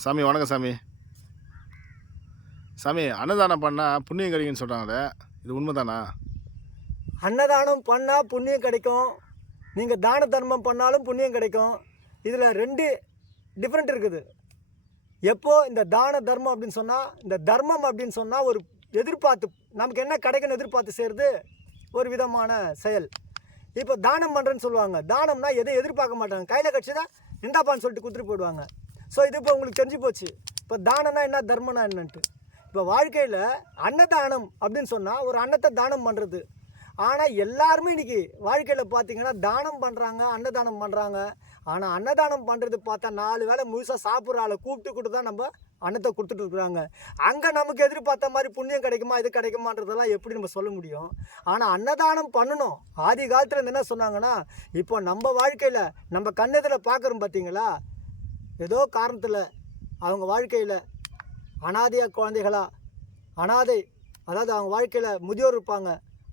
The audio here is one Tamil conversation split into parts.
சாமி வணக்கம் சாமி. சாமி அன்னதானம் பண்ணால் புண்ணியம் கிடைக்குன்னு சொல்கிறாங்களே, இது உண்மைதானா? அன்னதானம் பண்ணால் புண்ணியம் கிடைக்கும், நீங்கள் தான தர்மம் பண்ணாலும் புண்ணியம் கிடைக்கும். இதில் 2 டிஃப்ரெண்ட் இருக்குது. எப்போது இந்த தான தர்மம் அப்படின்னு சொன்னால், இந்த தர்மம் அப்படின்னு சொன்னால் ஒரு எதிர்பார்த்து நமக்கு என்ன கிடைக்குன்னு எதிர்பார்த்து செய்கிறது ஒரு விதமான செயல். இப்போ தானம் பண்ணுறேன்னு சொல்லுவாங்க. தானம்னா எதை எதிர்பார்க்க மாட்டாங்க, கையில் கட்சி தான் இந்தாப்பான்னு சொல்லிட்டு கொடுத்துட்டு போயிடுவாங்க. ஸோ இது இப்போ உங்களுக்கு தெரிஞ்சு போச்சு, இப்போ தானம்னா என்ன தர்மம்னா என்னன்ட்டு. இப்போ வாழ்க்கையில் அன்னதானம் அப்படின்னு சொன்னால் ஒரு அன்னத்தை தானம் பண்ணுறது. ஆனால் எல்லாருமே இன்றைக்கி வாழ்க்கையில் பார்த்திங்கன்னா தானம் பண்ணுறாங்க, அன்னதானம் பண்ணுறாங்க. ஆனால் அன்னதானம் பண்ணுறது பார்த்தா 4 வேளை முழுசாக சாப்பிட்ற ஆளை கூப்பிட்டு தான் நம்ம அன்னத்தை கொடுத்துட்டு இருக்கிறாங்க. அங்கே நமக்கு எதிர்பார்த்த மாதிரி புண்ணியம் கிடைக்குமா இது கிடைக்குமான்றதெல்லாம் எப்படி நம்ம சொல்ல முடியும்? ஆனால் அன்னதானம் பண்ணணும். ஆதி காலத்தில் என்ன சொன்னாங்கன்னா, இப்போ நம்ம வாழ்க்கையில் நம்ம கண்ணெதில் பார்க்குறோம் பார்த்தீங்களா, ஏதோ காரணத்தில் அவங்க வாழ்க்கையில் அனாதையாக குழந்தைகளா, அனாதை அதாவது அவங்க வாழ்க்கையில் முதியோர் இருப்பாங்க.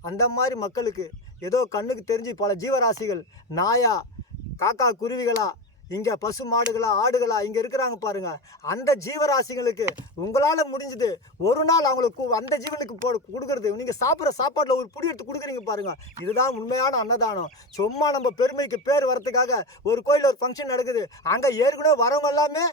அந்த மாதிரி மக்களுக்கு ஏதோ கண்ணுக்கு தெரிஞ்சு பல ஜீவராசிகள் நாயா காக்கா குருவிகளா, இங்கே பசு மாடுகளா ஆடுகளா இங்கே இருக்கிறாங்க பாருங்கள். அந்த ஜீவராசிகளுக்கு உங்களால் முடிஞ்சது ஒரு நாள் அவங்களுக்கு அந்த ஜீவனுக்கு கொடுக்குறது. நீங்கள் சாப்பிட்ற சாப்பாட்டில் ஒரு புடி எடுத்து கொடுக்குறீங்க பாருங்கள், இதுதான் உண்மையான அன்னதானம். சும்மா நம்ம பெருமைக்கு பேர் வரத்துக்காக ஒரு கோயிலில் ஒரு ஃபங்க்ஷன் நடக்குது, அங்கே ஏற்கனவே வரவங்க எல்லாமே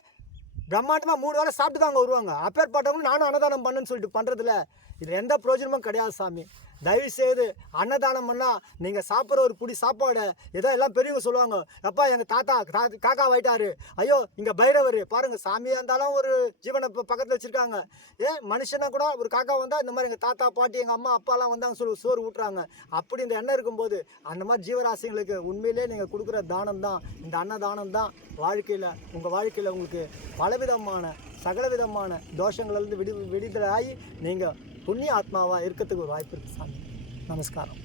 பிரம்மாண்டமாக 3 வேளை சாப்பிட்டு தான் அங்கே வருவாங்க. அப்பேற்பட்டவங்க நானும் அன்னதானம் பண்ணுன்னு சொல்லிட்டு பண்ணுறதில்ல இதில் எந்த பிரயோஜனமும் கிடையாது சாமி. தயவுசெய்து அன்னதானம் பண்ணால் நீங்கள் சாப்பிட்ற ஒரு புடி சாப்பாடை ஏதோ எல்லாம் பெரியவங்க சொல்லுவாங்க, அப்பா எங்கள் காக்கா ஆயிட்டாரு, ஐயோ இங்கே பைரவர் பாருங்கள். சாமியாக இருந்தாலும் ஒரு ஜீவனை பக்கத்தில் வச்சுருக்காங்க. மனுஷனை கூட ஒரு காக்கா வந்தால் இந்த மாதிரி எங்கள் தாத்தா பாட்டி எங்கள் அம்மா அப்பாலாம் வந்தாங்க சொல்லி சோறு ஊட்டுறாங்க. அப்படி இந்த எண்ணம் இருக்கும்போது அந்த மாதிரி ஜீவராசிங்களுக்கு உண்மையிலே நீங்கள் கொடுக்குற தானம் தான் இந்த அன்னதானம் தான் வாழ்க்கையில் உங்கள் வாழ்க்கையில் உங்களுக்கு பலவிதமான சகலவிதமான தோஷங்கள்லேருந்து விடுதலை ஆகி நீங்கள் புண்ணிய ஆத்மாவாக இருக்கிறதுக்கு ஒரு வாய்ப்பு இருக்குது சாமி. நமஸ்காரம்.